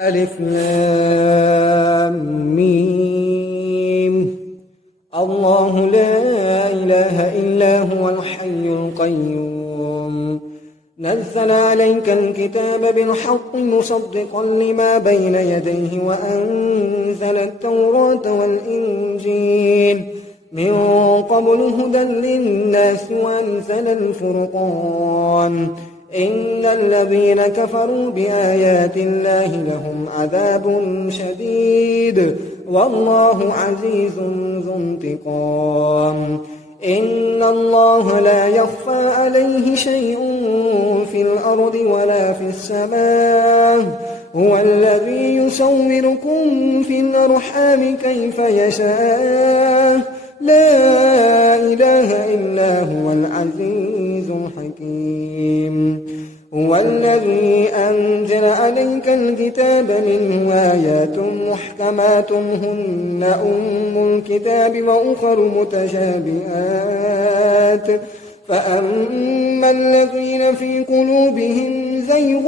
ألف لام ميم. الله لا إله إلا هو الحي القيوم. نزل عليك الكتاب بالحق مصدقا لما بين يديه وأنزل التوراة والإنجيل من قبل هدى للناس وأنزل الفرقان. إن الذين كفروا بآيات الله لهم عذاب شديد والله عزيز ذو انتقام. إن الله لا يخفى عليه شيء في الأرض ولا في السماء. هو الذي يصوركم في الأرحام كيف يشاء. لا إله إلا هو العزيز الحكيم. هو الذي أنزل عليك الكتاب منه آيات محكمات هن أم الكتاب وأخر متشابهات فأما الذين في قلوبهم زيغ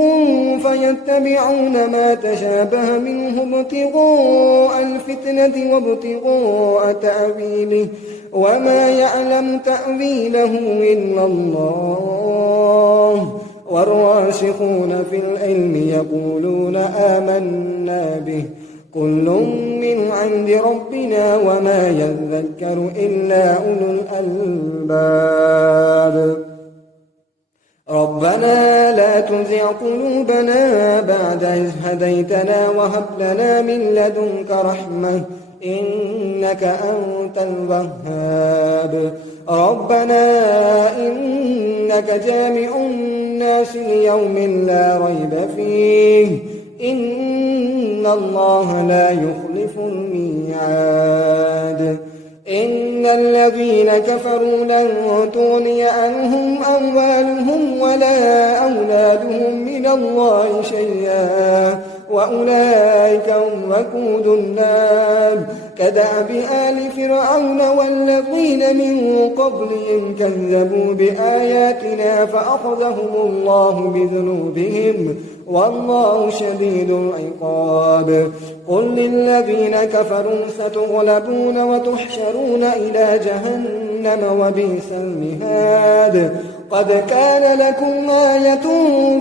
فيتبعون ما تشابه منه ابتغاء الفتنة وابتغاء تأويله وما يعلم تأويله إلا الله. والراسخون في العلم يقولون آمنا به كل من عند ربنا وما يذكر إلا أولو الألباب. ربنا لا تزغ قلوبنا بعد إذ هديتنا وهب لنا من لدنك رحمة إنك أنت الوهاب. ربنا إنك جامع الناس ليوم لا ريب فيه إن الله لا يخلف الميعاد. إن الذين كفروا لن تغني عنهم أموالهم ولا أولادهم من الله شيئا وأولئك هم وقود النار. كدأب آل فرعون والذين من قبلهم كذبوا بآياتنا فأخذهم الله بذنوبهم والله شديد العقاب. قل للذين كفروا ستغلبون وتحشرون إلى جهنم وبئس المهاد. قد كان لكم آية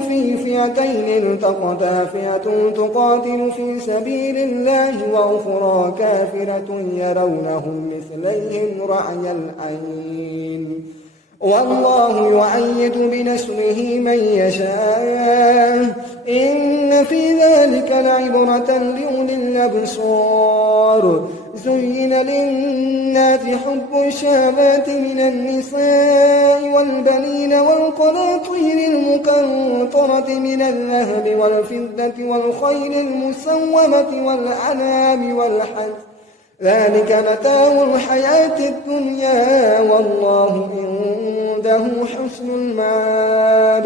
في فئتين التقتا فئة تقاتل في سبيل الله وأخرى كافرة يرونهم مثليهم رأي العين والله يؤيد بنصره من يشاء. إن في ذلك لعبرة لأولي الأبصار. زين للناس حب الشهوات من النساء والبنين والقناطير المقنطرة من الذهب والفضة والخيل المسومة والأنعام والحرث ذلك متاع الحياة الدنيا والله عنده حسن المآب.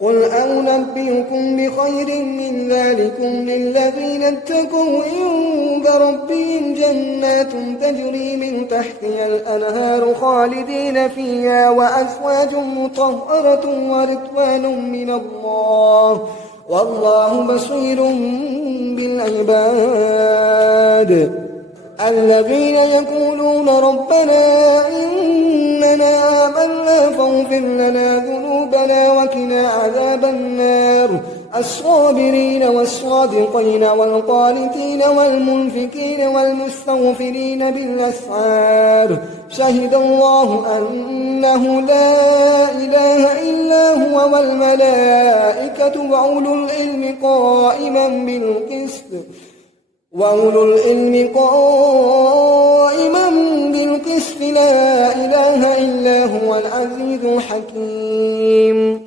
قل أنبئكم بخير من ذلكم للذين اتقوا عند ربهم جنات تجري من تحتها الأنهار خالدين فيها وأزواج مطهرة ورضوان من الله والله بصير بالعباد. الذين يقولون ربنا إننا آمنا فاغفر لنا ذنوبنا وقنا عذاب النار. الصابرين والصادقين والقانتين والمنفقين والمستغفرين بالأسحار. شهد الله أنه لا إله إلا هو والملائكة وأولو العلم قائما بالقسط لا إله إلا هو العزيز الحكيم.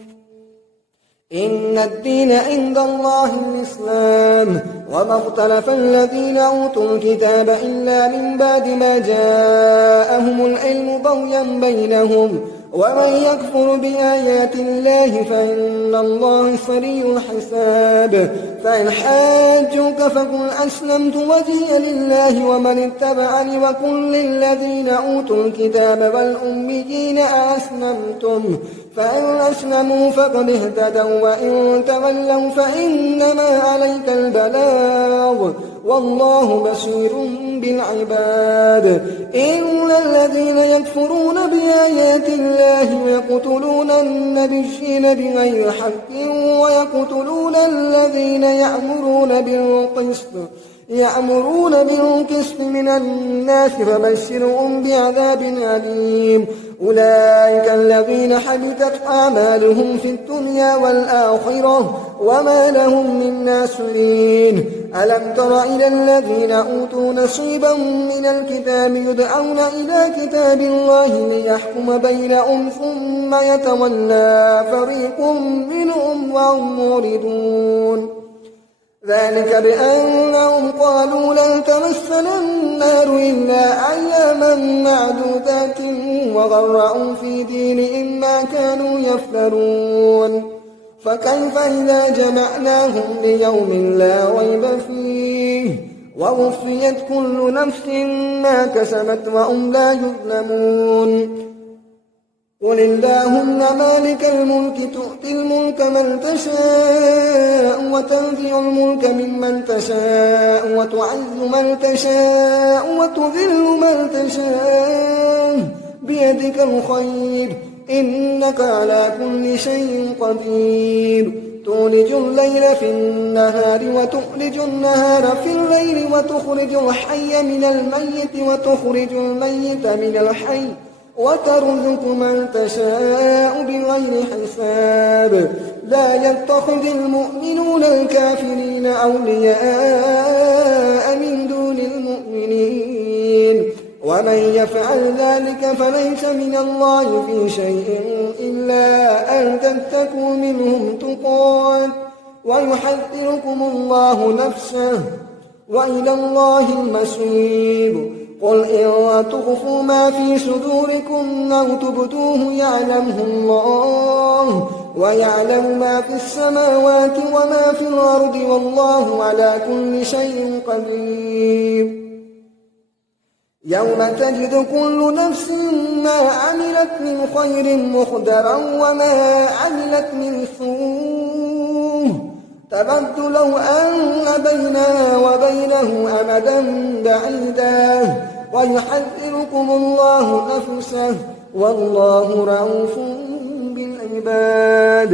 إن الدين عند الله الإسلام وما اختلف الذين أوتوا الكتاب إلا من بعد ما جاءهم العلم بغيا بينهم ومن يكفر بآيات الله فإن الله سريع الحساب. فإن حاجوك فقل أسلمت وجهي لله ومن اتبعني وقل للذين أوتوا الكتاب والأميين أأسلمتم فإن أسلموا فقد اهتدوا وإن تولوا فإنما عليك البلاغ والله بصير بالعباد. إن الذين يكفرون بآيات الله ويقتلون النبيين بغير حق ويقتلون الذين يأمرون بالقسط من الناس فبشرهم بعذاب أليم. أولئك الذين حبطت أعمالهم في الدنيا والآخرة وما لهم من ناصرين. ألم تر إلى الذين أوتوا نصيبا من الكتاب يدعون إلى كتاب الله ليحكم بينهم ثم يتولى فريق منهم وهم معرضون. ذلك بأنهم قالوا لن تمسنا النار إلا أياما معدودات وغرهم في دينهم ما كانوا يفترون. فكيف إذا جمعناهم ليوم لا ريب فيه ووفيت كل نفس ما كسبت وهم لا يظلمون. قل اللهم مالك الملك تؤتي الملك من تشاء وتنزع الملك ممن تشاء وتعز من تشاء وتذل من تشاء بيدك الخير إنك على كل شيء قدير. تولج الليل في النهار وتخرج النهار في الليل وتخرج الحي من الميت وتخرج الميت من الحي وترزق من تشاء بغير حساب. لا يتخذ المؤمنون الكافرين أولياء من دون المؤمنين ومن يفعل ذلك فليس من الله في شيء إلا أن تتقوا منهم تقات ويحذركم الله نفسه وإلى الله المصير. قل إن تخفوا ما في صدوركم أو تبدوه يعلمه الله ويعلم ما في السماوات وما في الأرض والله على كل شيء قدير. يوم تجد كل نفس ما عملت من خير محضرا وما عملت من سوء تود لو أن بينها وبينه أمدا بعيدا ويحذركم الله نفسه والله رؤوف بالعباد.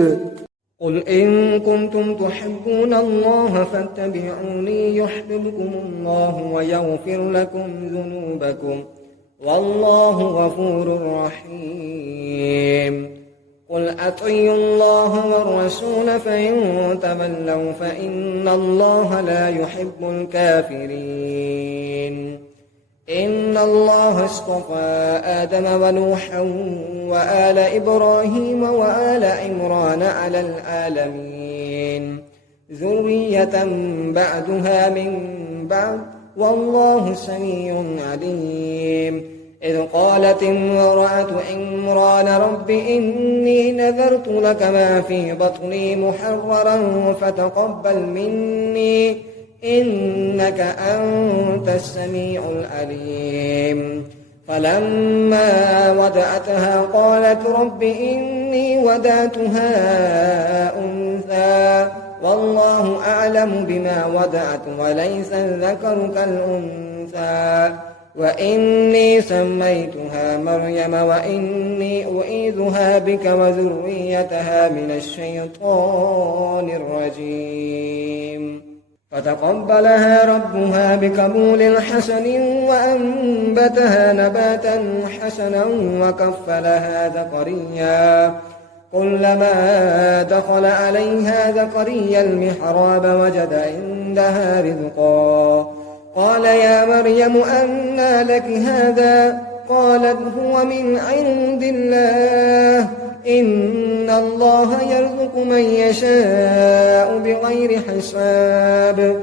قل إن كنتم تحبون الله فاتبعوني يحببكم الله ويغفر لكم ذنوبكم والله غفور رحيم. قل أطيعوا الله والرسول فإن تولوا فإن الله لا يحب الكافرين. إن الله اصطفى آدم ونوحا وآل إبراهيم وآل عمران على العالمين ذرية بعدها من بعد والله سميع عليم. إذ قالت امرأة عمران رب إني نذرت لك ما في بطني محررا فتقبل مني إنك أنت السميع العليم. فلما ودعتها قالت رب إني ودعتها أنثى والله أعلم بما ودعت وليس الذكر كالأنثى وإني سميتها مريم وإني أعيذها بك وذريتها من الشيطان الرجيم. فتقبلها ربها بقبول حسن وأنبتها نباتا حسنا وكفلها زكريا كلما دخل عليها زكريا المحراب وجد عندها رزقا قال يا مريم أنى لك هذا قالت هو من عند الله إن الله يرزق من يشاء بغير حساب.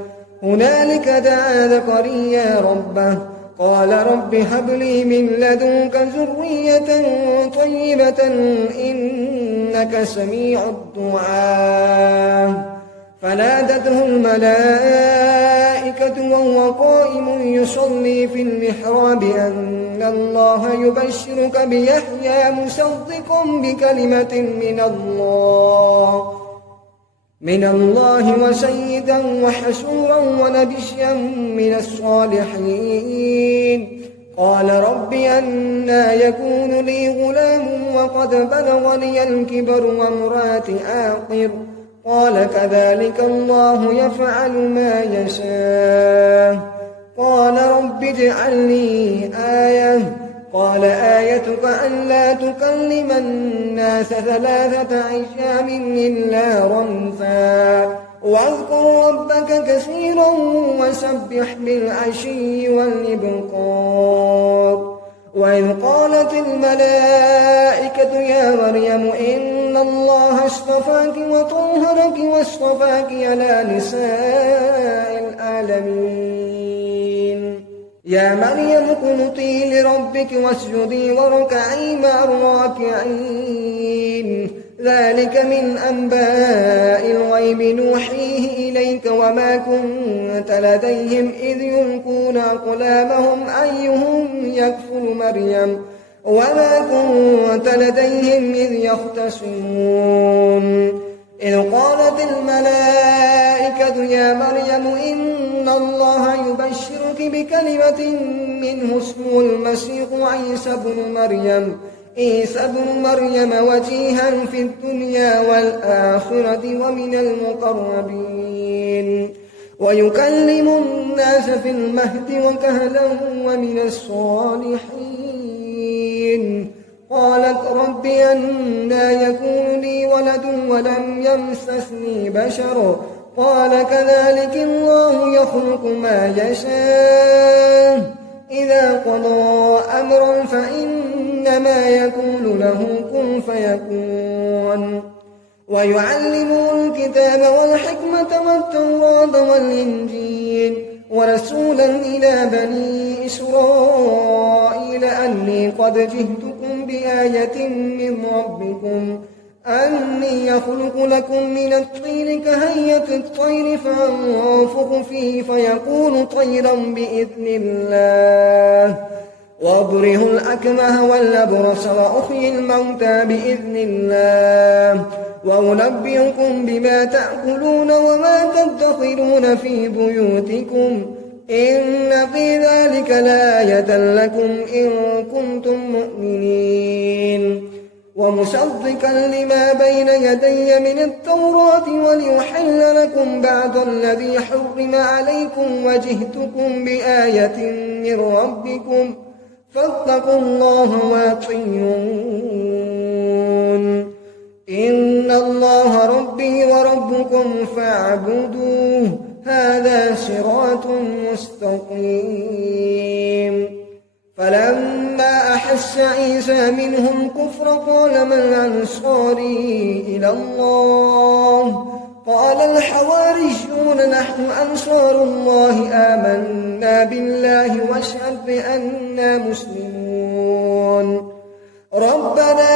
هنالك دعا زكريا ربه قال رب هب لي من لدنك ذرية طيبة إنك سميع الدعاء. فنادته الملائكة الملائكة وهو قائم يصلي في المحراب أن الله يبشرك بيحيى مصدقا بكلمة من الله وسيدا وحسورا ونبيا من الصالحين. قال رب أنى يكون لي غلام وقد بلغني الكبر وامرأتي آخر. قال كذلك الله يفعل ما يشاء. قال رب اجعل لي آية. قال آيتك ألا تكلم الناس 3 أيام إلا رمزا واذكر ربك كثيرا وسبح بالعشي والإبكار. وإذ قالت الملائكة يا مريم إن الله اصطفاك وطهرك واصطفاك على نساء العالمين. يا مريم اقنتي لربك واسجدي واركعي مع الراكعين. ذلك من أنباء الغيب نوحيه إليك وما كنت لديهم إذ يلقون أقلامهم أيهم يكفل مريم وما كنت لديهم إذ يختصمون. إذ قالت الملائكة يا مريم إن الله يبشرك بكلمة منه اسمه المسيح عيسى بن مريم وجيها في الدنيا والآخرة ومن المقربين ويكلم الناس في المهد وكهلا ومن الصالحين. قالت رب أنى يكون لي ولد ولم يمسسني بشر. قال كذلك الله يخلق ما يشاء إذا قضى أمرا فإنما يقول له كن فيكون. ويعلمه الكتاب والحكمة والتوراة والإنجيل ورسولا إلى بني إسرائيل أني قد جئتكم بآية من ربكم أني يخلق لكم من الطين كهيئة الطير فأنفخ فيه فيكون طيرا بإذن الله وأبره الأكمه والأبرص وأحيي الموتى بإذن الله وأنبئكم بما تأكلون وما تدخرون في بيوتكم إن في ذلك لآية لكم إن كنتم مؤمنين. ومصدقا لما بين يدي من التوراة وليحل لكم بعض الذي حرم عليكم وجئتكم بآية من ربكم فاتقوا الله وأطيعون. إن الله ربي وربكم فاعبدوه هذا صراط مستقيم. فلما أحس عيسى منهم كفر قال من أنصاري إلى الله؟ قال الحواريون نحن أنصار الله آمنا بالله واشهد بأننا مسلمون. ربنا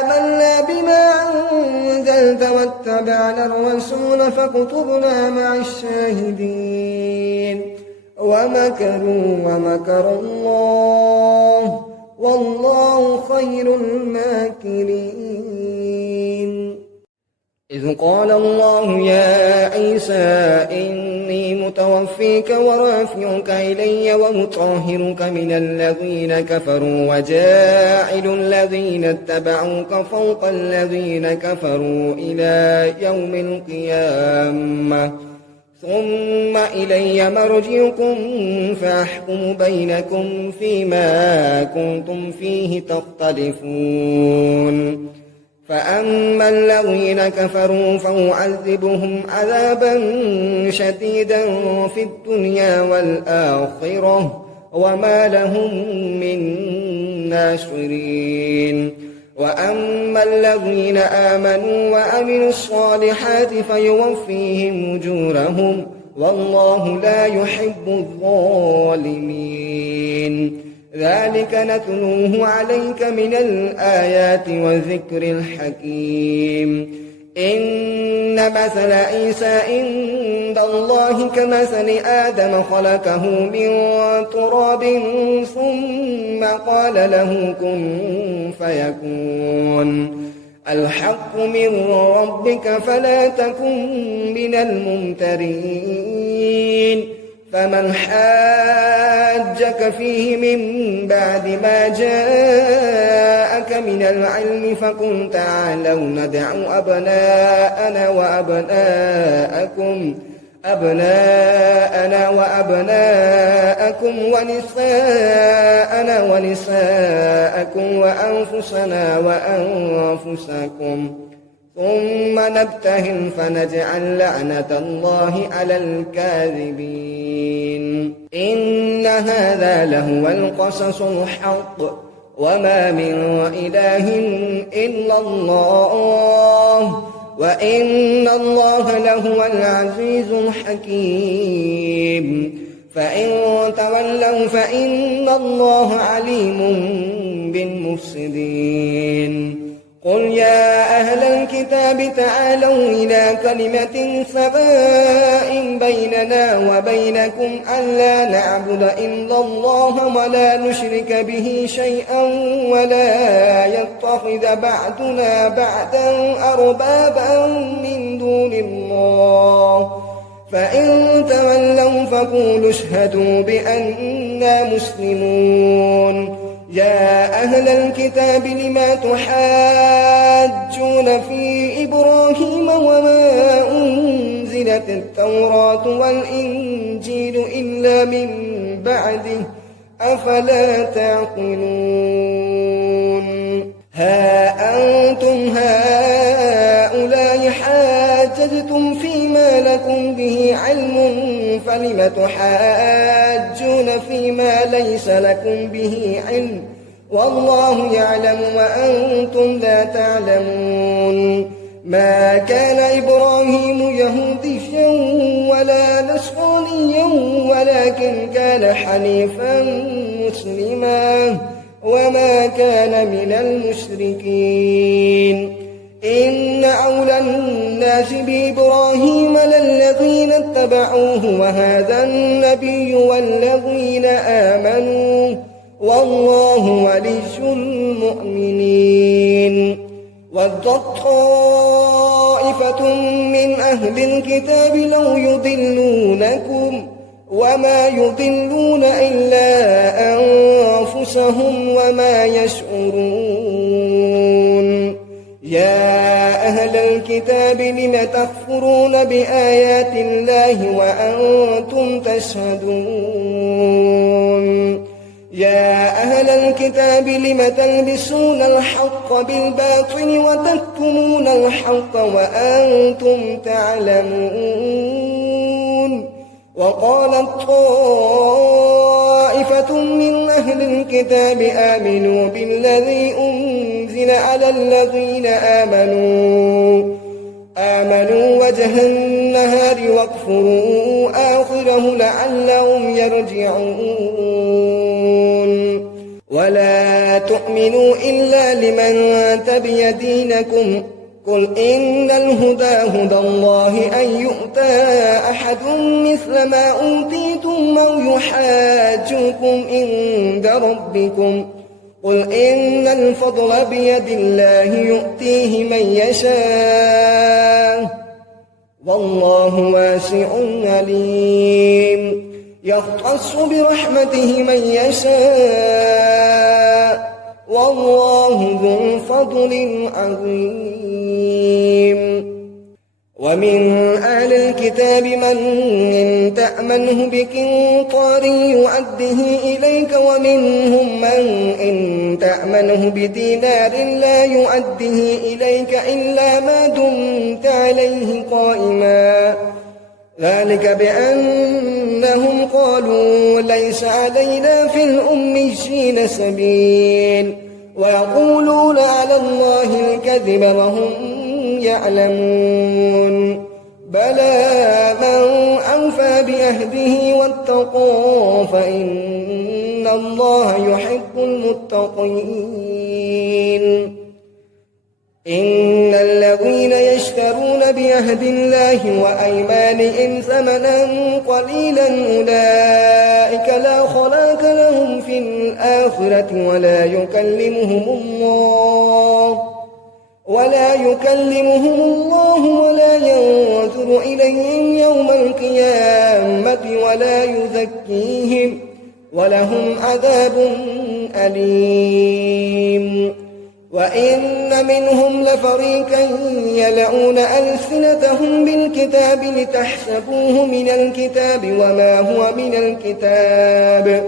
آمنا بما أنزلت واتبعنا الرسول فاكتبنا مع الشاهدين. ومكروا ومكر الله والله خير الماكرين. إذ قال الله يا عيسى إني متوفيك ورافعك إلي ومطهرك من الذين كفروا وجاعل الذين اتبعوك فوق الذين كفروا إلى يوم القيامة ثم إلي مرجعكم فأحكم بينكم فيما كنتم فيه تختلفون. فأما الذين كفروا فأعذبهم عذابا شديدا في الدنيا والآخرة وما لهم من ناصرين. وأما الذين آمنوا وعملوا الصالحات فيوفيهم أجورهم والله لا يحب الظالمين. ذلك نتلوه عليك من الآيات والذكر الحكيم. إن مثل عيسى عند الله كمثل آدم خلقه من تراب ثم قال له كن فيكون الحق من ربك فلا تكن من الممترين فمن حاجك فيه من بعد ما جاءك من العلم فقل تعالوا ندع أبناءنا وأبناءكم ونساءنا ونساءكم وأنفسنا وأنفسكم ثم نبتهل فنجعل لعنة الله على الكاذبين إن هذا لهو القصص الحق وما من إله إلا الله وإن الله لهو العزيز الحكيم فإن تولوا فإن الله عليم بالمفسدين قل يا أهل الكتاب تعالوا إلى كلمة سواء بيننا وبينكم ألا نعبد إلا الله ولا نشرك به شيئا ولا يتخذ بعضنا بعضا أربابا من دون الله فإن تولوا فقولوا اشهدوا بأننا مسلمون يا أهل الكتاب لما تحاجون في إبراهيم وما أنزلت التوراة والإنجيل إلا من بعده أفلا تعقلون ها أنتم هؤلاء حاججتم فيما لكم به علم فلم تحاجون فيما ليس لكم به علم والله يعلم وأنتم لا تعلمون ما كان إبراهيم يهوديا ولا نصرانيا ولكن كان حنيفا مسلما وما كان من المشركين إن أولى الناس بإبراهيم للذين اتبعوه وهذا النبي والذين آمنوا والله ولي المؤمنين ودت طائفة من أهل الكتاب لو يضلونكم وما يضلون إلا أنفسهم وما يشعرون يا أهل الكتاب لم تكفرون بآيات الله وأنتم تشهدون يا أهل الكتاب لم تلبسون الحق بالباطل وتكتمون الحق وأنتم تعلمون وقالت طائفة من أهل الكتاب آمنوا بالذي أنزل على الذين آمنوا وجه النهار واكفروا آخره لعلهم يرجعون ولا تؤمنوا إلا لمن تبي دينكم قل إن الهدى هدى الله أن يؤتى أحد مثل ما أوتيتم أو يحاجوكم عند ربكم قل إن الفضل بيد الله يؤتيه من يشاء والله واسع عليم يختص برحمته من يشاء والله ذو الفضل العظيم ومن أهل الكتاب من إن تأمنه بقنطار يؤده إليك ومنهم من إن تأمنه بدينار لا يؤده إليك إلا ما دمت عليه قائما ذلك بأنهم قالوا ليس علينا في الأميين سبيل ويقولون على الله الكذب وهم يعلمون بلى من أوفى بعهده واتقى فإن الله يحب المتقين إن الذين يشترون بعهد بعهد الله وأيمانهم ثمنا قليلا أولئك لا خلاق لهم في الآخرة ولا يكلمهم الله ولا ينظر إليهم يوم القيامة ولا يزكيهم ولهم عذاب أليم. وإن منهم لفريقا يلعون ألسنتهم بالكتاب لتحسبوه من الكتاب وما هو من الكتاب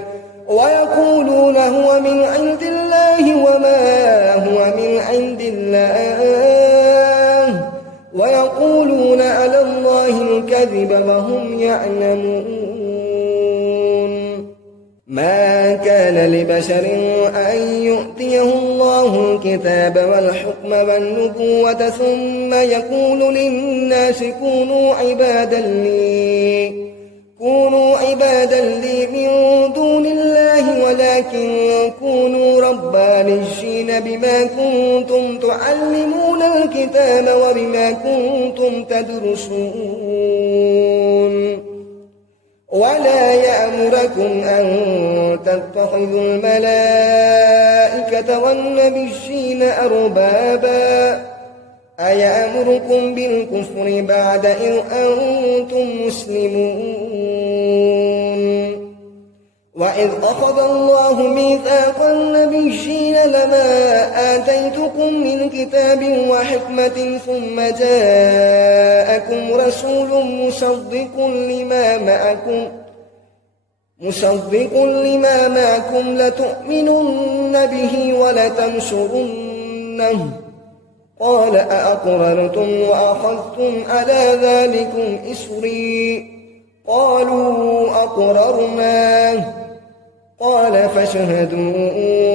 ويقولون هو من عند الله وما هو من عند الله ويقولون على الله الكذب وهم يعلمون. ما كان لبشر أن يؤتيه الله الكتاب والحكم والنبوة ثم يقول للناس كونوا عبادا لي من دون الله ولكن كونوا ربانيين بما كنتم تعلمون الكتاب وبما كنتم تدرسون. ولا يأمركم أن تتخذوا الملائكة والنبيين أربابا أيأمركم بالكفر بعد إذ أنتم مسلمون. وإذ أخذ الله ميثاق النبيين لما آتيتكم من كتاب وحكمة ثم جاءكم رسول مصدق لما معكم لتؤمنن به ولتنصرنه قال أأقررتم وأخذتم على ذلكم إصري قالوا أقررنا قال فاشهدوا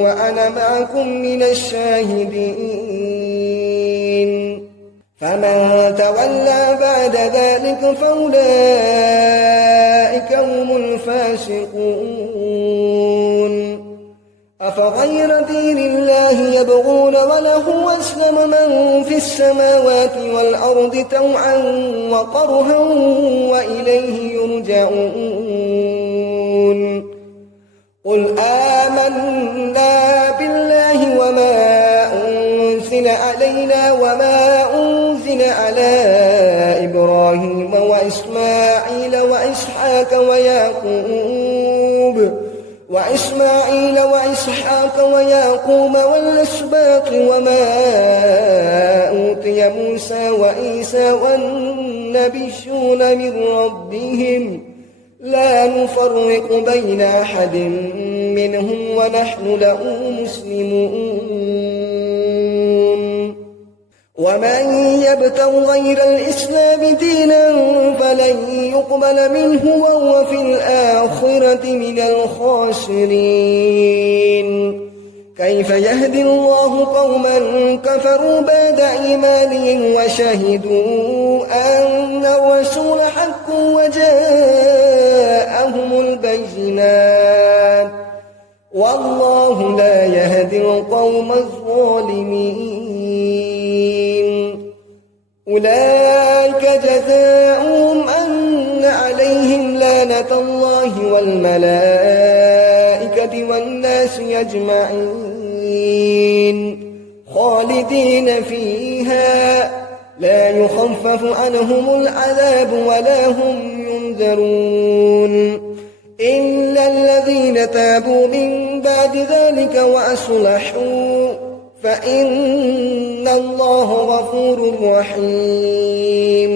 وأنا معكم من الشاهدين. فمن تولى بعد ذلك فأولئك هم الفاسقون. أفغير دين الله يبغون وله أسلم من في السماوات والأرض طوعا وكرها وإليه يرجعون. قل آمنا بالله وما أنزل علينا وما أنزل على إبراهيم وإسماعيل وإسحاق ويعقوب والأسباط وما أوتي موسى وعيسى والنبيون من ربهم لا نفرق بين أحد منهم ونحن له مسلمون. ومن يبتغ غير الإسلام دينا فلن يقبل منه وهو في الآخرة من الخاسرين. كيف يهدي الله قوما كفروا بعد إيمانهم وشهدوا أن الرسول حق وجاءهم البينات والله لا يهدي القوم الظالمين. أولئك جزاؤهم أن عليهم لعنة الله والملائكة والناس أجمعين خالدين فيها لا يخفف عنهم العذاب ولا هم ينذرون إلا الذين تابوا من بعد ذلك وأصلحوا فإن الله غفور رحيم.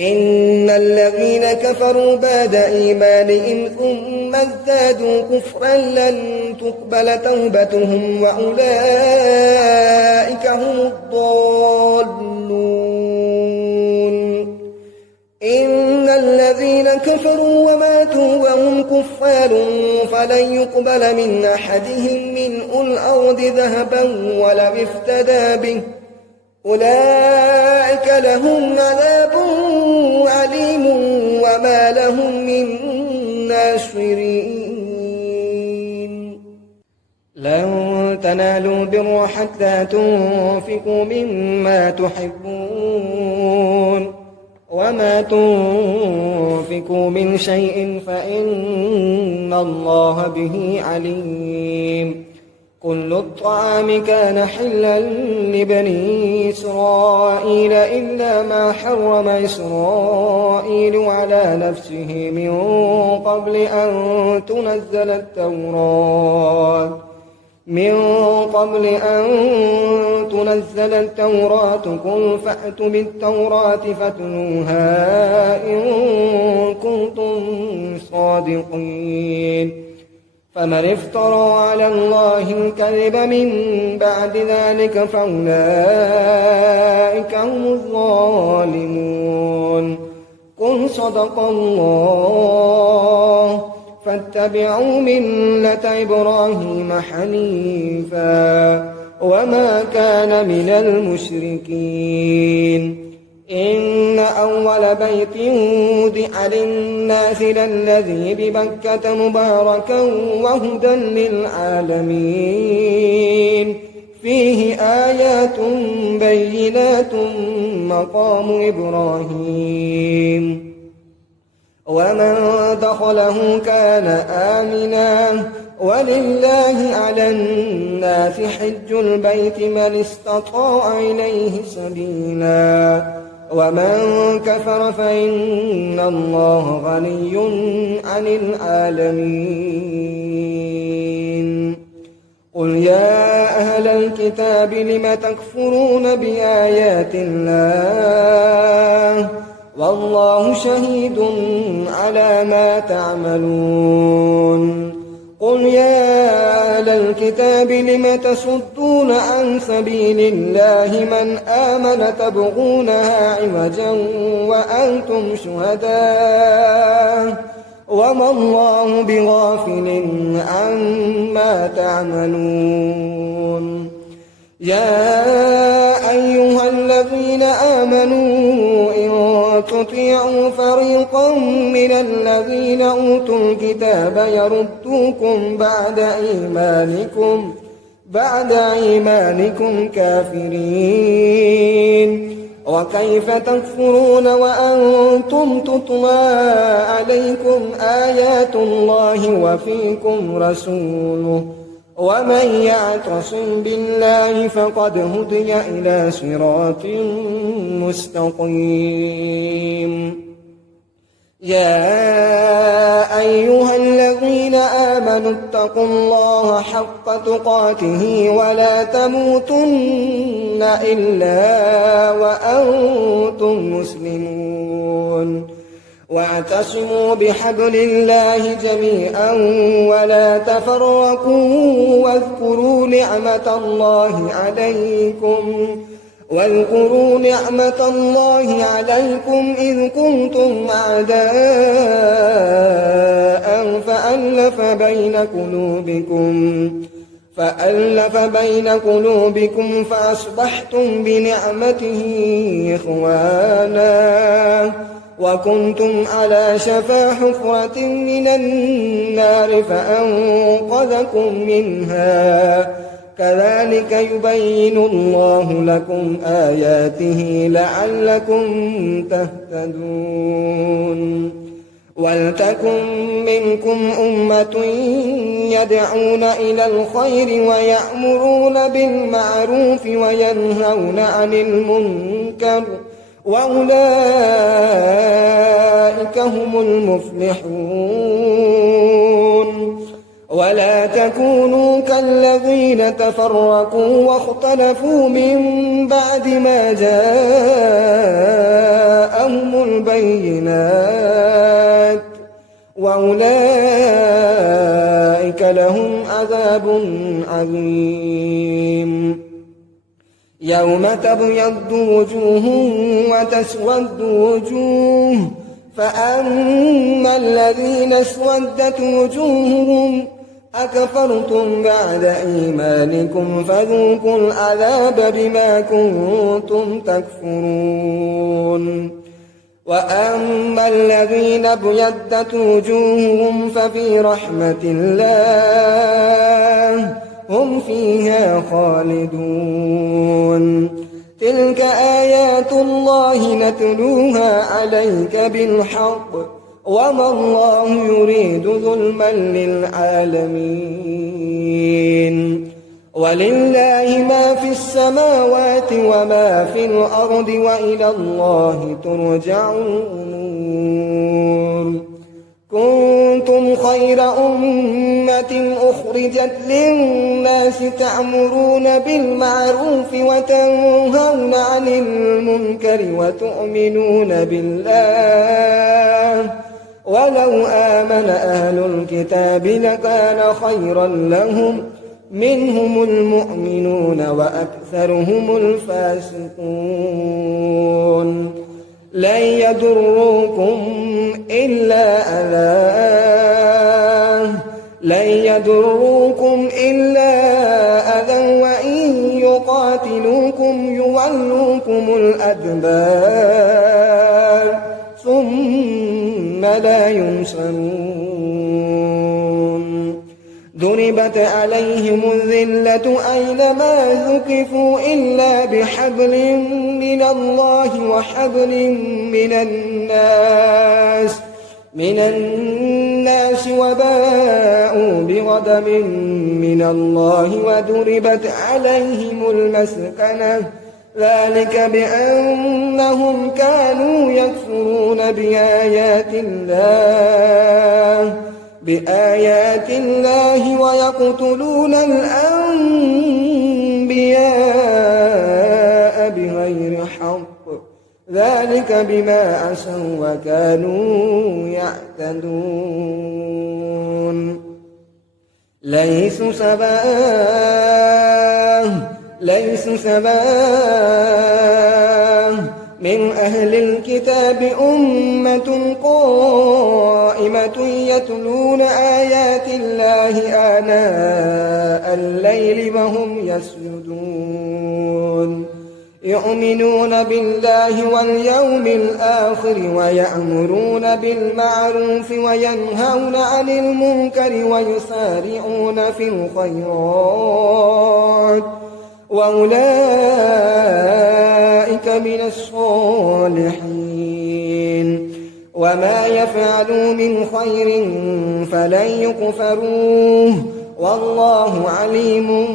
إن الذين كفروا بعد إيمانهم ثم ازدادوا كفرا لن تقبل توبتهم وأولئك هم الضالون. إن الذين كفروا وماتوا وهم كفار فلن يقبل من أحدهم ملء الأرض ذهبا ولو افتدى به أولئك لهم عذاب أليم وما لهم من ناصرين. لن تنالوا البر حتى تنفقوا مما تحبون وما تنفقوا من شيء فإن الله به عليم كل الطعام كان حلا لبني إسرائيل إلا ما حرم إسرائيل على نفسه من قبل أن تنزل التوراة قل فأتوا بالتوراة فاتلوها إن كنتم صادقين فمن افترى على الله الكذب من بعد ذلك فأولئك هم الظالمون قل صدق الله فاتبعوا ملة إبراهيم حنيفا وما كان من المشركين إن أول بيت وضع للناس للذي ببكة مباركا وهدى للعالمين فيه آيات بينات مقام إبراهيم ومن دخله كان آمنا ولله على الناس حج البيت من استطاع إليه سبيلا ومن كفر فإن الله غني عن العالمين قل يا أهل الكتاب لم تكفرون بآيات الله والله شهيد على ما تعملون قل يا أهل الكتاب لم تصدون عن سبيل الله من آمن تبغونها عوجا وأنتم شهداء وما الله بغافل عما تعملون يا أيها الذين آمنوا إن تطيعوا فريقا من الذين أوتوا الكتاب يردوكم بعد إيمانكم كافرين وكيف تكفرون وأنتم تتلى عليكم آيات الله وفيكم رسوله ومن يعتصم بالله فقد هدي إلى صراط مستقيم يا أيها الذين آمنوا اتقوا الله حق تقاته ولا تموتن إلا وأنتم مسلمون واعتصموا بحبل الله جميعا ولا تفرقوا واذكروا نعمة الله عليكم إذ كنتم أعداء فألف بين قلوبكم فأصبحتم بنعمته إخوانا وكنتم على شفا حفرة من النار فأنقذكم منها كذلك يبين الله لكم آياته لعلكم تهتدون ولتكن منكم أمة يدعون إلى الخير ويأمرون بالمعروف وينهون عن المنكر وأولئك هم المفلحون ولا تكونوا كالذين تفرقوا واختلفوا من بعد ما جاءهم البينات وأولئك لهم عذاب عظيم يوم تبيض وجوه وتسود وجوه فأما الذين اسودت وجوههم أكفرتم بعد إيمانكم فذوقوا العذاب بما كنتم تكفرون وأما الذين ابيضت وجوههم ففي رحمة الله هم فيها خالدون تلك آيات الله نتلوها عليك بالحق وما الله يريد ظلما للعالمين ولله ما في السماوات وما في الأرض وإلى الله ترجع الأمور كنتم خير أمة أخرجت للناس تأمرون بالمعروف وتنهون عن المنكر وتؤمنون بالله ولو آمن أهل الكتاب لكان خيرا لهم منهم المؤمنون وأكثرهم الفاسقون لن يضروكم إلا أذى وإن يقاتلوكم يولوكم الأدبار ثم لا ينصرون ضربت عليهم الذلة أينما ثقفوا إلا بحبل من الله وحبل من الناس وباءوا بغضب من الله وضربت عليهم المسكنة ذلك بأنهم كانوا يكفرون بآيات الله ويقتلون الأنبياء بغير حق ذلك بما عصوا وكانوا يعتدون ليسوا سواء من أهل الكتاب أمة قائمة يتلون آيات الله آناء الليل وهم يسجدون يؤمنون بالله واليوم الآخر ويأمرون بالمعروف وينهون عن المنكر ويسارعون في الخيرات وأولئك من الصالحين وما يفعلوا من خير فلن يكفروه والله عليم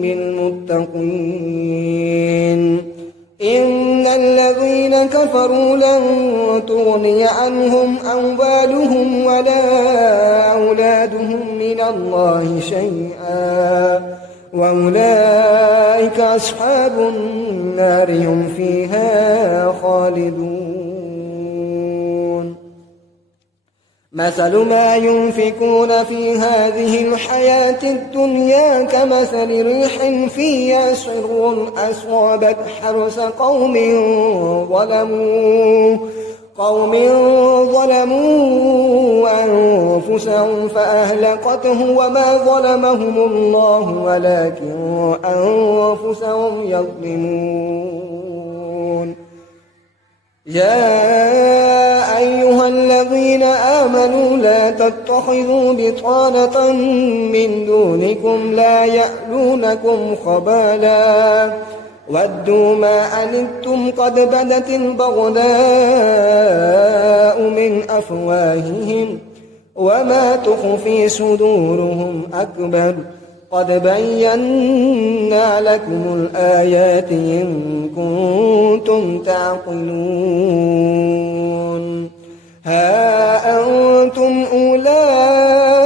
بالمتقين إن الذين كفروا لن تغني عنهم أموالهم ولا أولادهم من الله شيئا وأولئك أصحاب النار هم فيها خالدون مثل ما ينفقون في هذه الحياة الدنيا كمثل ريح فيها صر أصابت حرث قوم ظلموا أنفسهم فأهلكته وما ظلمهم الله ولكن أنفسهم يظلمون يا أيها الذين آمنوا لا تتخذوا بطانة من دونكم لا يألونكم خبالا ودوا ما عنتم قد بدت البغضاء من أفواههم وما تخفي صدورهم أكبر قد بينا لكم الآيات إن كنتم تعقلون ها أنتم أولئك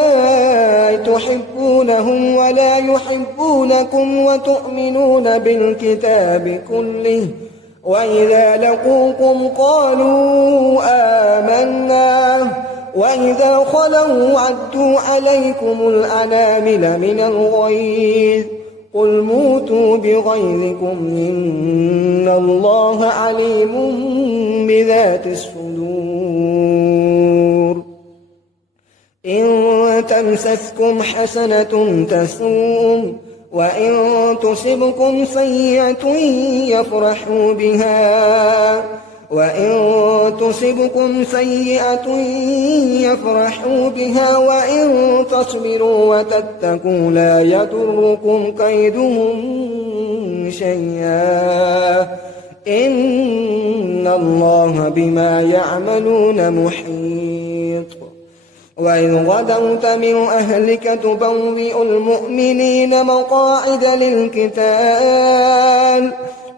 تحبونهم ولا يحبونكم وتؤمنون بالكتاب كله وإذا لقوكم قالوا آمنا وإذا خلوا عدوا عليكم الأنامل من الغيظ قل موتوا بغيظكم إن الله عليم بذات الصدور إن تمسسكم حسنة تسؤهم وإن تصبكم سيئة يفرحوا بها وإن تصبكم سيئة يفرحوا بها وإن تصبروا وتتقوا لا يضركم كيدهم شيئا إن الله بما يعملون محيط وإذ غدوت من أهلك تبوئ المؤمنين مقاعد للقتال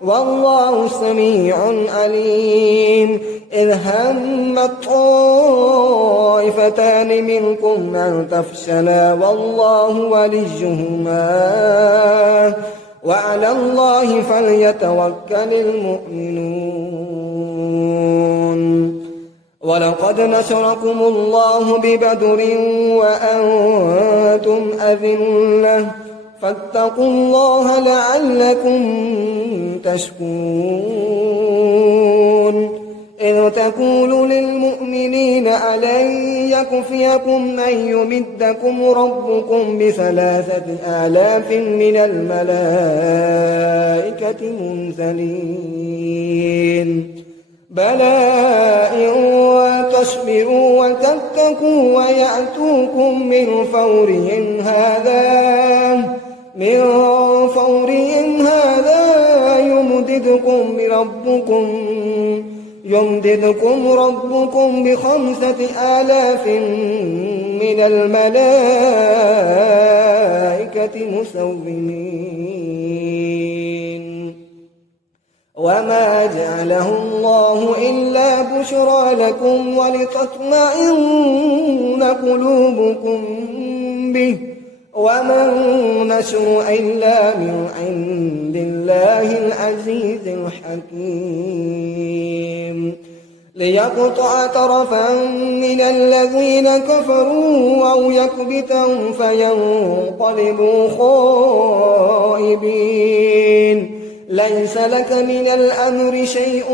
والله سميع عليم إذ همت طائفتان منكم أن تفشلا والله وليهما وعلى الله فليتوكل المؤمنون ولقد نصركم الله ببدر وأنتم أذلة فاتقوا الله لعلكم تشكرون إذ تقول للمؤمنين ألن يكفيكم أن يمدكم ربكم ب3,000 من الملائكة منزلين بلى إن تصبروا وتتقوا ويأتوكم من فورهم هذا يمددكم ربكم ب5,000 من الملائكة مسومين وما جعله الله إلا بشرى لكم ولتطمئن قلوبكم به وما النصر إلا من عند الله العزيز الحكيم ليقطع طرفا من الذين كفروا أو يكبتهم فينقلبوا خائبين ليس لك من الأمر شيء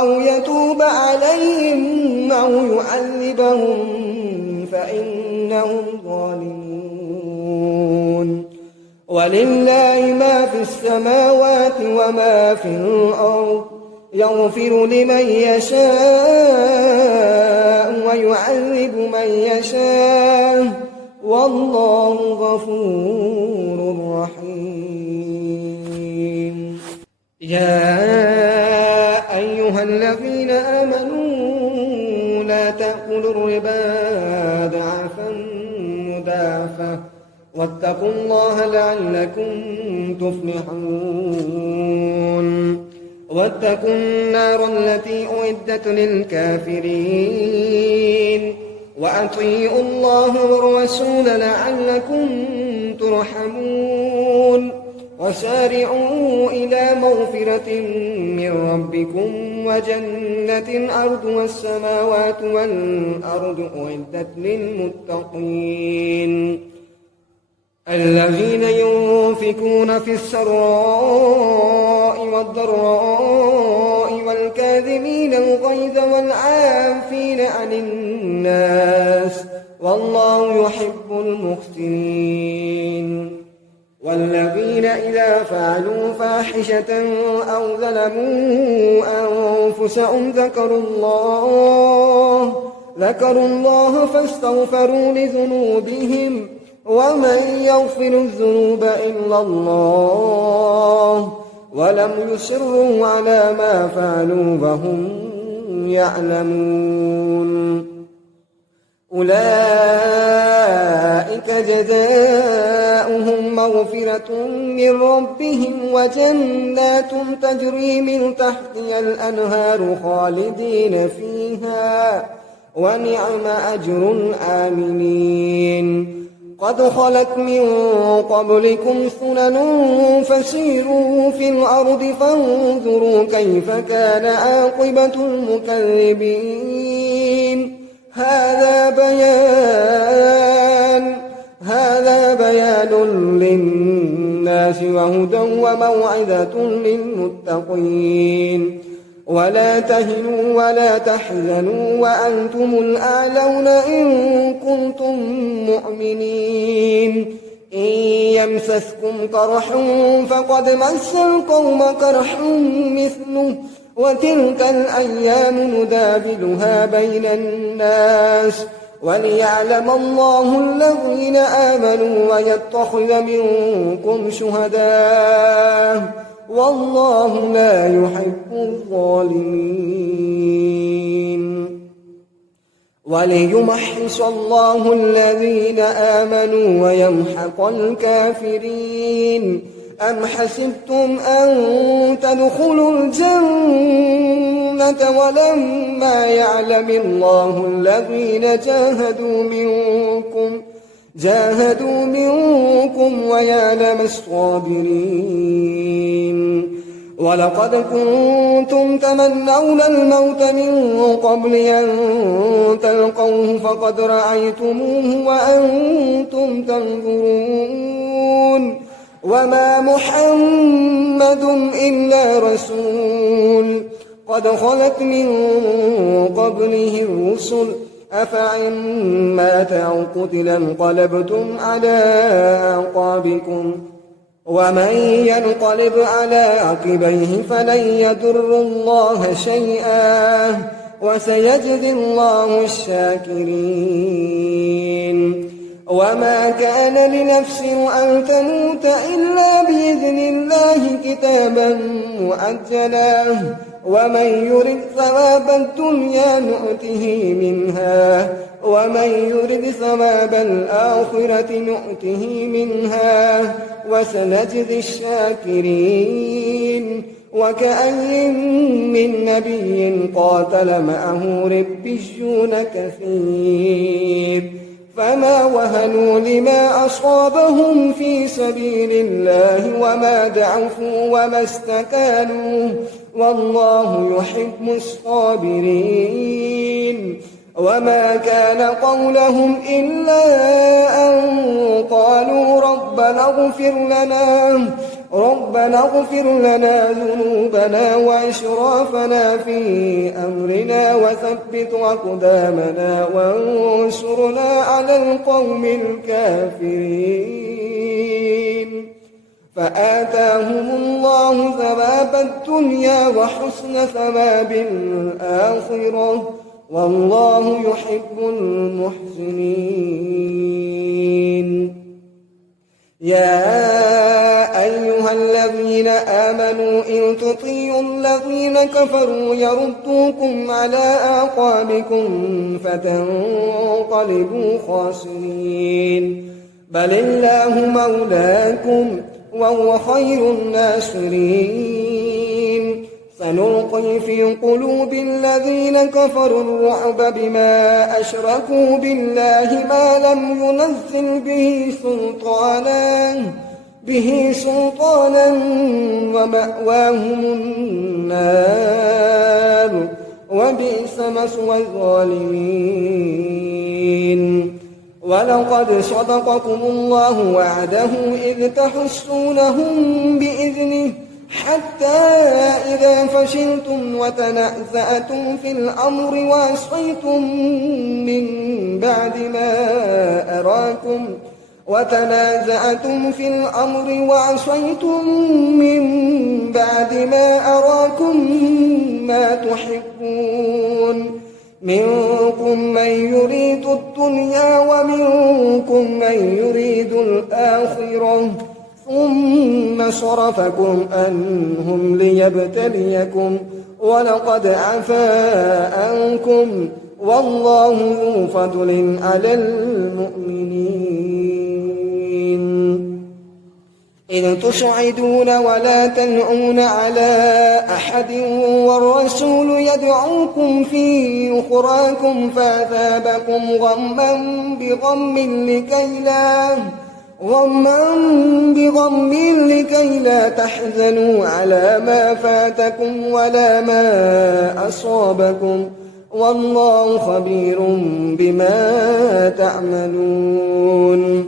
أو يتوب عليهم أو يعذبهم فإنهم ظالمون ولله ما في السماوات وما في الأرض يغفر لمن يشاء ويعذب من يشاء والله غفور رحيم يا أيها الذين آمنوا لا تأكلوا الربا ضعفا مضاعفا واتقوا الله لعلكم تفلحون واتقوا النار التي أعدت للكافرين وأطيعوا الله والرسول لعلكم ترحمون وسارعوا إلى مغفرة من ربكم وجنة أرضها السماوات والأرض أعدت للمتقين الذين ينفقون في السراء والضراء والكاظمين الغيظ والعافين عن الناس والله يحب المحسنين والذين إذا فعلوا فاحشة أو ظلموا أنفسهم ذكروا الله فاستغفروا لذنوبهم ومن يغفر الذنوب إلا الله ولم يصروا على ما فعلوا وهم يعلمون أولئك جزاؤهم مغفرة من ربهم وجنات تجري من تحتها الأنهار خالدين فيها ونعم أجر العاملين قد خلت من قبلكم سنن فسيروا في الأرض فانظروا كيف كان عاقبة المكذبين هذا بيان للناس وهدى وموعظة للمتقين ولا تهنوا ولا تحزنوا وأنتم الأعلون إن كنتم مؤمنين إن يمسسكم قرح فقد مس القوم قرح مثله وتلك الأيام نداولها بين الناس وليعلم الله الذين آمنوا ويتخذ منكم شهداء والله لا يحب الظالمين وليمحص الله الذين آمنوا ويمحق الكافرين أم حسبتم أن تدخلوا الجنة ولما يعلم الله الذين جاهدوا منكم ويعلم الصابرين ولقد كنتم تمنون الموت من قبل أن تلقوه فقد رأيتموه وأنتم تنظرون وما محمد إلا رسول قد خلت من قبله الرسل أفإن مات أو قتل انقلبتم على أعقابكم ومن ينقلب على عقبيه فلن يضر الله شيئا وسيجزي الله الشاكرين وما كان لنفس أن تموت إلا بإذن الله كتابا مؤجلا ومن يرد ثواب الدنيا نؤته منها ومن يرد ثواب الآخرة نؤته منها وسنجزي الشاكرين وكأي من نبي قاتل معه ربيون كثير فما وهنوا لما أصابهم في سبيل الله وما ضعفوا وما استكانوا والله يحب الصابرين وما كان قولهم إلا أن قالوا ربنا اغفر لنا ذنوبنا وإسرافنا في أمرنا وثبت أقدامنا وانصرنا على القوم الكافرين فآتاهم الله ثواب الدنيا وحسن ثواب الآخرة والله يحب المحسنين يا أيها الذين آمنوا إن تطيعوا الذين كفروا يردوكم على أعقابكم فتنقلبوا خاسرين بل الله مولاكم وهو خير الناصرين سنلقي في قلوب الذين كفروا الرعب بما أشركوا بالله ما لم ينزل به سلطانا ومأواهم النار وبئس مثوى الظالمين ولقد صدقكم الله وعده إذ تحسونهم بإذنه حتى إذا فشلتم وتنازعتم في الأمر وعصيتم من بعد ما أراكم ما تحبون منكم من يريد الدنيا ومنكم من يريد الآخرة ثم صرفكم عنهم ليبتليكم ولقد عفا عنكم والله ذو فضل على المؤمنين إذ تصعدون ولا تلعون على أحد والرسول يدعوكم في أخراكم فأثابكم غما بغم لكي لا تحزنوا على ما فاتكم ولا ما أصابكم والله خبير بما تعملون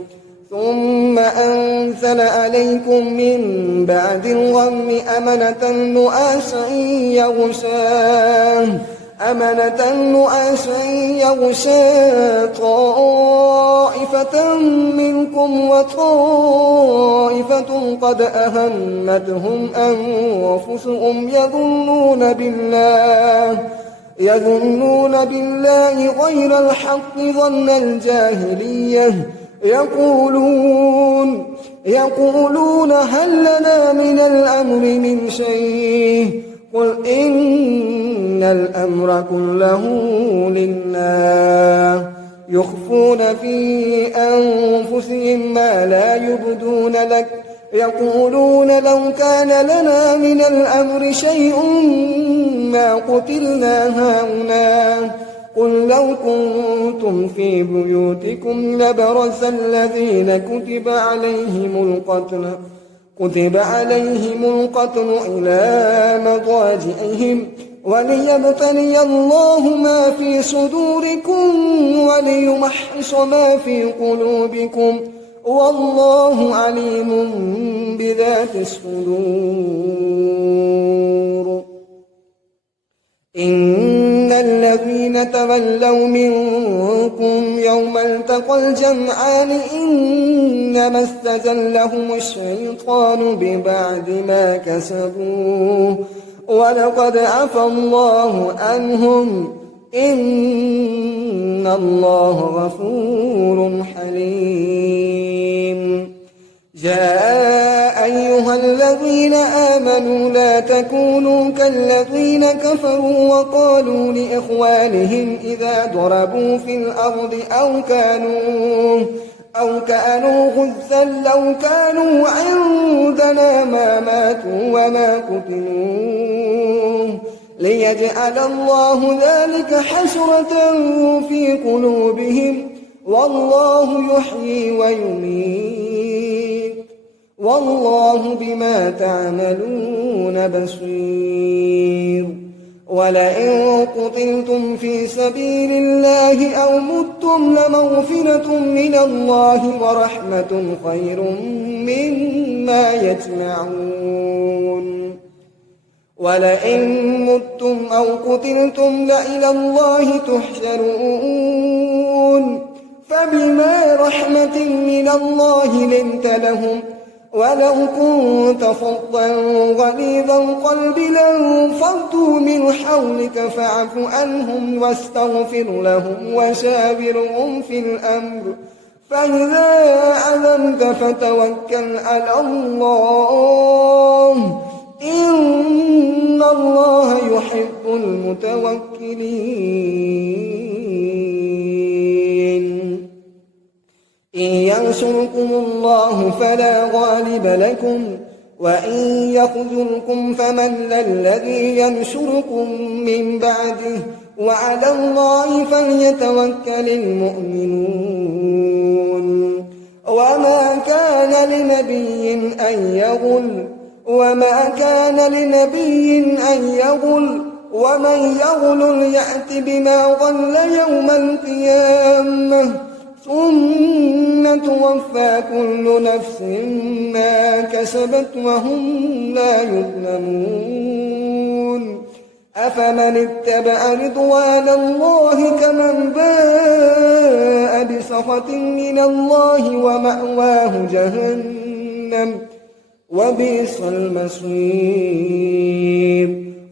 ثم أنزل عليكم من بعد الغم أمنة نعاسا أمنة نعاسا يغشى طائفة منكم وطائفة قد أهمتهم أنفسهم يظنون بالله غير الحق ظن الجاهلية يقولون هل لنا من الأمر من شيء قل إن الأمر كله لله يخفون في أنفسهم ما لا يبدون لك يقولون لو كان لنا من الأمر شيء ما قتلنا هاهنا قل لو كنتم في بيوتكم لبرز الذين كتب عليهم القتل إلى مضاجعهم وليبتلي الله ما في صدوركم وليمحص ما في قلوبكم والله عليم بذات الصدور. إن الذين تولوا منكم يوم التقى الجمعان إنما استزلهم الشيطان ببعد ما كسبوا ولقد عفى الله عنهم إن الله غفور حليم. يا أيها الذين آمنوا لا تكونوا كالذين كفروا وقالوا لإخوانهم إذا ضربوا في الأرض أو كانوا غزا لو كانوا عندنا ما ماتوا وما قتلوا ليجعل الله ذلك حسرة في قلوبهم والله يحيي ويميت والله بما تعملون بصير. ولئن قتلتم في سبيل الله أو متم لمغفرة من الله ورحمة خير مما يجمعون. ولئن متم أو قتلتم لإلى الله تحشرون. فبما رحمة من الله لنت لهم ولو كنت فظا غليظ القلب لانفضوا من حولك فاعف عنهم واستغفر لهم وشاورهم في الأمر فإذا عزمت فتوكل على الله إن الله يحب المتوكلين. إن ينصركم الله فلا غالب لكم وإن يخذلكم فمن الذي ينصركم من بعده وعلى الله فليتوكل المؤمنون. وما كان لنبي أن يغل ومن يغل يأت بما غل يوم القيامة ثم توفى كل نفس ما كسبت وهم لا يظلمون. أفمن اتبع رضوان الله كمن باء بسخط من الله ومأواه جهنم وبئس المصير.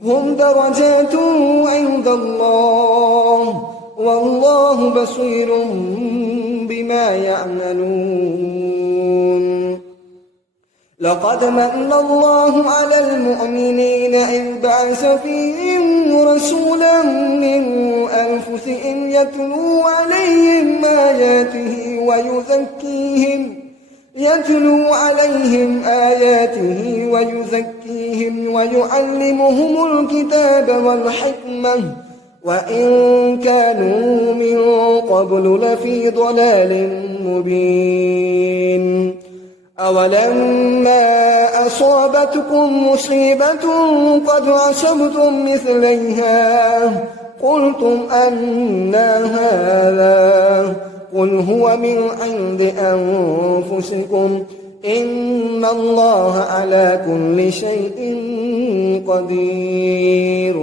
هم درجات عند الله والله بصير بما يعملون. لقد من الله على المؤمنين إذ بعث فيهم رسولا من أنفسهم يتلو عليهم آياته ويزكيهم ويعلمهم الكتاب والحكمة وإن كانوا من قبل لفي ضلال مبين. أولما أصابتكم مصيبة قد أصبتم مثليها قلتم أنى هذا قل هو من عند أنفسكم إن الله على كل شيء قدير.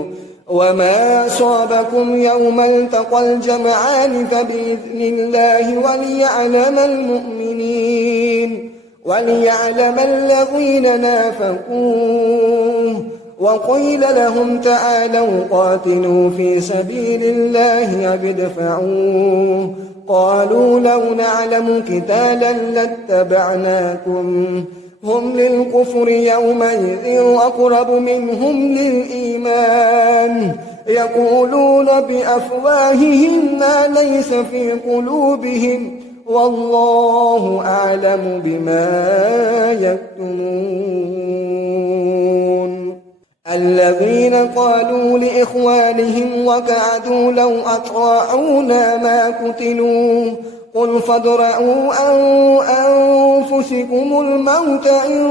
وما أصابكم يوم التقى الجمعان فبإذن الله وليعلم الذين نافقوه. وقيل لهم تعالوا قاتلوا في سبيل الله أو ادفعوا. قالوا لو نعلم قتالا لاتبعناكم. هم للكفر يومئذ أقرب منهم للإيمان يقولون بأفواههم ما ليس في قلوبهم والله أعلم بما يكتمون. الذين قالوا لإخوانهم وقعدوا لو أطاعونا ما قتلوا قل فادرءوا عن أنفسكم الموت إن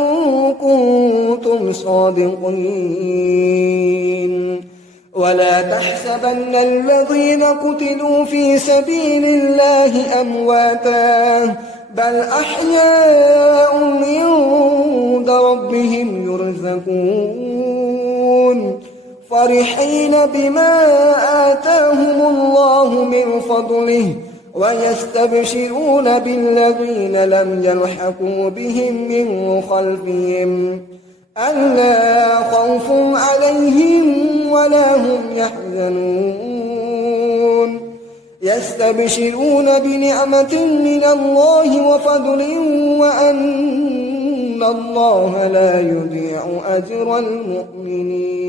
كنتم صادقين. ولا تحسبن الذين قتلوا في سبيل الله أمواتا بل أحياء عند ربهم يرزقون فرحين بما آتاهم الله من فضله ويستبشرون بالذين لم يلحقوا بهم من خلفهم ألا خوف عليهم ولا هم يحزنون يستبشرون بنعمة من الله وفضل وأن الله لا يضيع أجر المؤمنين.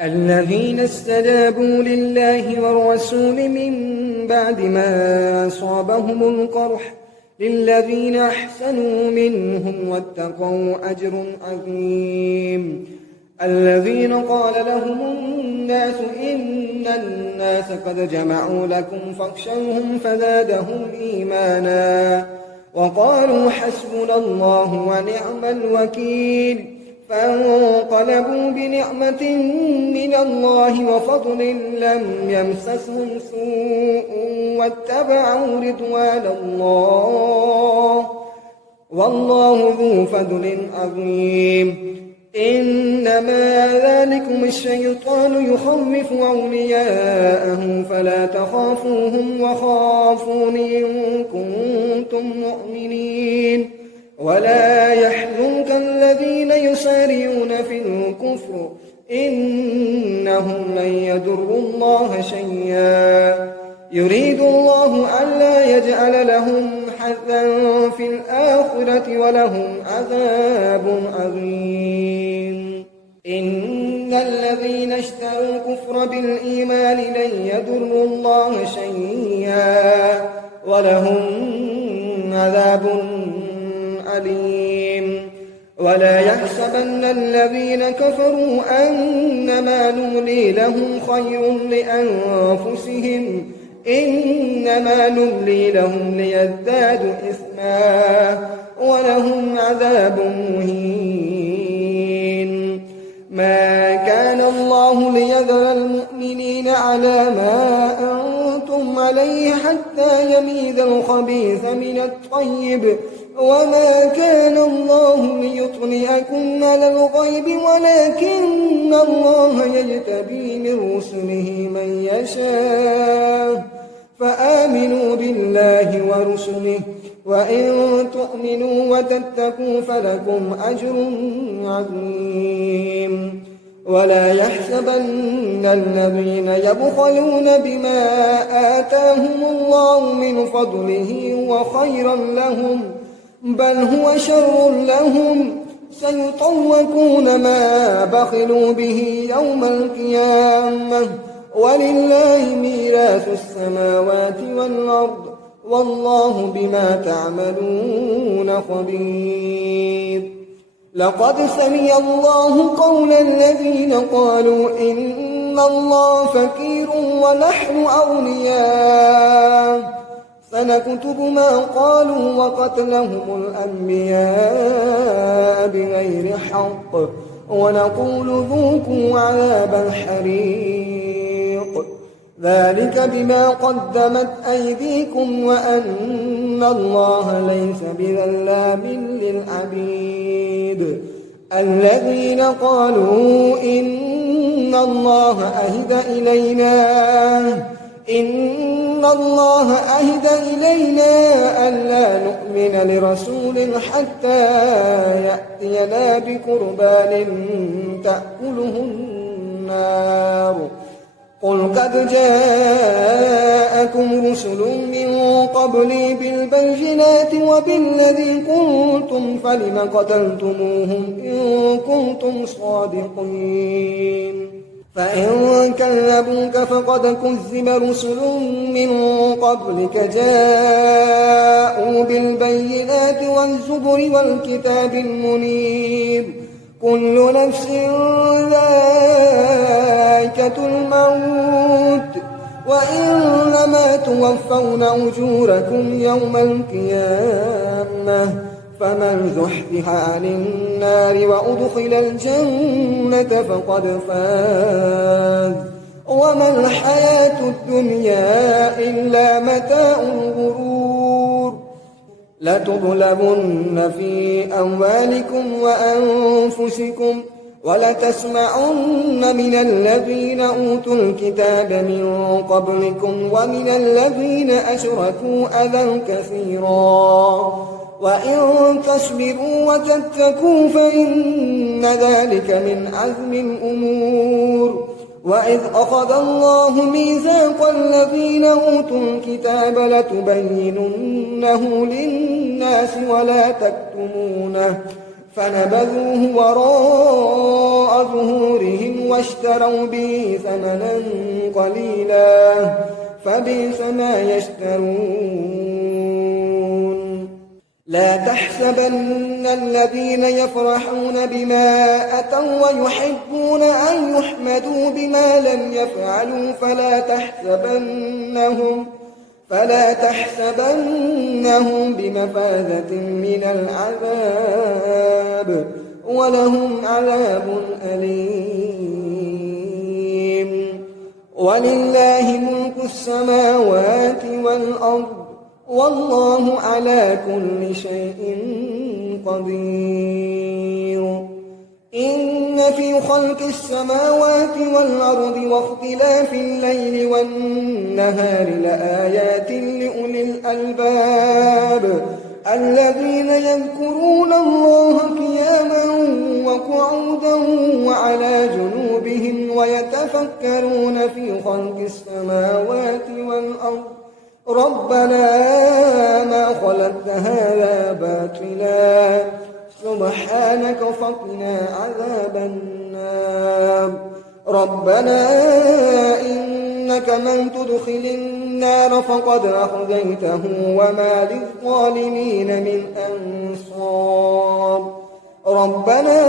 الذين استجابوا لله والرسول من بعد ما أصابهم القرح للذين أحسنوا منهم واتقوا أجر عظيم. الذين قال لهم الناس إن الناس قد جمعوا لكم فاخشوهم فزادهم إيمانا وقالوا حسبنا الله ونعم الوكيل. فانقلبوا بنعمة من الله وفضل لم يمسسهم سوء واتبعوا رضوان الله والله ذو فضل عظيم. إنما ذلكم الشيطان يخوف أولياءه فلا تخافوهم وخافون إن كنتم مؤمنين. ولا يحزنك الذين يسارعون في الكفر إنهم لن يضروا الله شيئا يريد الله ألا يجعل لهم حظا في الآخرة ولهم عذاب عظيم. إن الذين اشتروا الكفر بالإيمان لن يضروا الله شيئا ولهم عذاب أليم. ولا يحسبن الذين كفروا أنما نملي لهم خير لأنفسهم إنما نملي لهم ليزدادوا إثما ولهم عذاب مهين. ما كان الله ليذر المؤمنين على ما أنتم عليه حتى يميز الخبيث من الطيب وما كان الله ليطلعكم على الغيب ولكن الله يجتبي من رسله من يشاء فآمنوا بالله ورسله وإن تؤمنوا وتتقوا فلكم أجر عظيم. ولا يحسبن الذين يبخلون بما آتاهم الله من فضله وخيرا لهم بل هو شر لهم سيطوقون ما بخلوا به يوم القيامة ولله ميراث السماوات والأرض والله بما تعملون خبير. لقد سمع الله قول الذين قالوا إن الله فقير ونحن أغنياء سنكتب ما قالوا وقتلهم الأنبياء بغير حق ونقول ذوقوا عذاب الحريق ذلك بما قدمت أيديكم وأن الله ليس بظلام للعبيد. الذين قالوا إن إن الله أهد إلينا ألا نؤمن لرسول حتى يأتينا بقربان تأكله النار قل قد جاءكم رسل من قبلي بالبينات وبالذي قلتم فلم قتلتموهم إن كنتم صادقين فإن كذبوك فقد كذب رسل من قبلك جاءوا بالبينات والزبر والكتاب المنير كل نفس ذائقة الموت وإنما توفون أجوركم يوم القيامة فمن زحزح عن النار وأدخل الجنة فقد فاز وما الحياة الدنيا إلا متاع الغرور لتبلغن في أموالكم وأنفسكم ولتسمعن من الذين أوتوا الكتاب من قبلكم ومن الذين أشركوا أذى كثيرا وإن تصبروا وتتقوا فإن ذلك من عزم الأمور وإذ أخذ الله ميثاق الذين أوتوا الكتاب لتبيننه للناس ولا تكتمونه فنبذوه وراء ظهورهم واشتروا به ثمنا قليلا فبئس ما يشترون لا تحسبن الذين يفرحون بما أتوا ويحبون أن يحمدوا بما لم يفعلوا فلا تحسبنهم بمفازة من العذاب ولهم عذاب أليم ولله ملك السماوات والأرض والله على كل شيء قدير إن في خلق السماوات والأرض واختلاف الليل والنهار لآيات لأولي الألباب الذين يذكرون الله قياما وقعودا وعلى جنوبهم ويتفكرون في خلق السماوات والأرض ربنا ما خلقت هذا باطلا سبحانك فقنا عذاب النار ربنا إنك من تدخل النار فقد أخزيته وما للظالمين من أنصار ربنا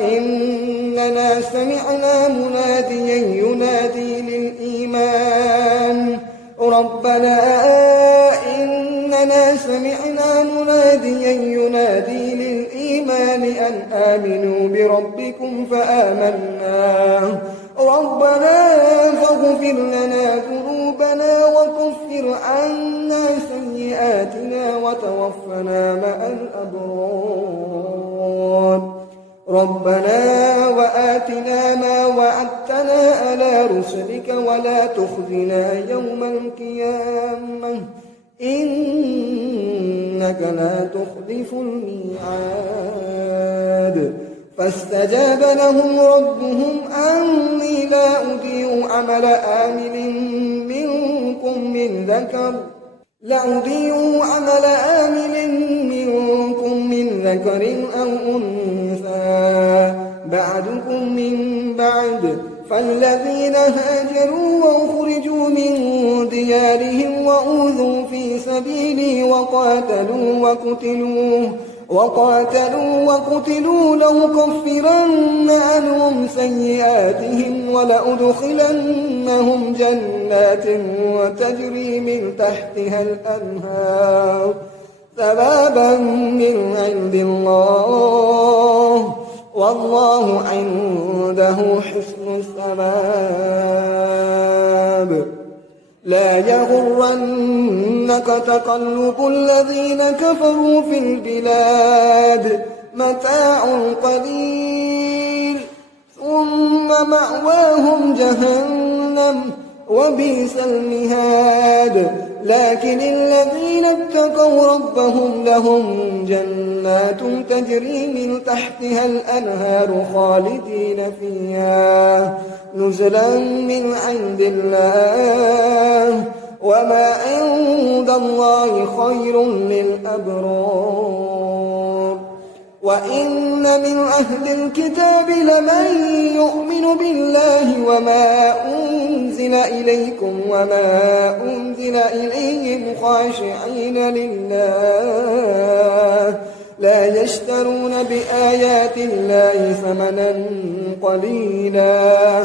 إننا سمعنا مناديا ينادي للإيمان ربنا إننا سمعنا مناديا ينادي للإيمان أن آمنوا بربكم فآمنا ربنا فاغفر لنا ذنوبنا وكفر عنا سيئاتنا وتوفنا مع الأبرار ربنا وآتنا ما وعدتنا على رسلك ولا تخزنا يوم القيامة إنك لا تخلف الميعاد فاستجاب لهم ربهم أني لا أضيع عمل آمل منكم من ذكر أو أنثى بعدكم من بعد فالذين هاجروا وأخرجوا من ديارهم وأوذوا في سبيلي وقاتلوا وقتلوا لأكفرن عنهم سيئاتهم ولأدخلنهم جنات تجري من تحتها الأنهار ثوابا من عند الله والله عنده حسن الثواب لا يغرنك تقلب الذين كفروا في البلاد متاع قليل ثم مأواهم جهنم وبئس المهاد. لكن الذين اتقوا ربهم لهم جنات تجري من تحتها الأنهار خالدين فيها نزلا من عند الله وما عند الله خير للأبرار. وإن من أهل الكتاب لمن يؤمن بالله وما أنزل إليكم وما أنزل إليهم خاشعين لله لا يشترون بآيات الله ثمنا قليلا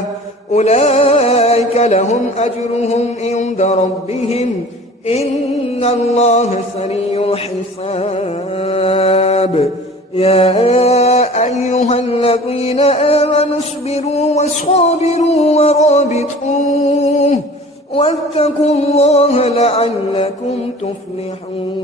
أولئك لهم أجرهم عند ربهم إن الله سريع الحساب. يا أيها الذين آمنوا اصبروا وصابروا ورابطوا واتقوا الله لعلكم تفلحون.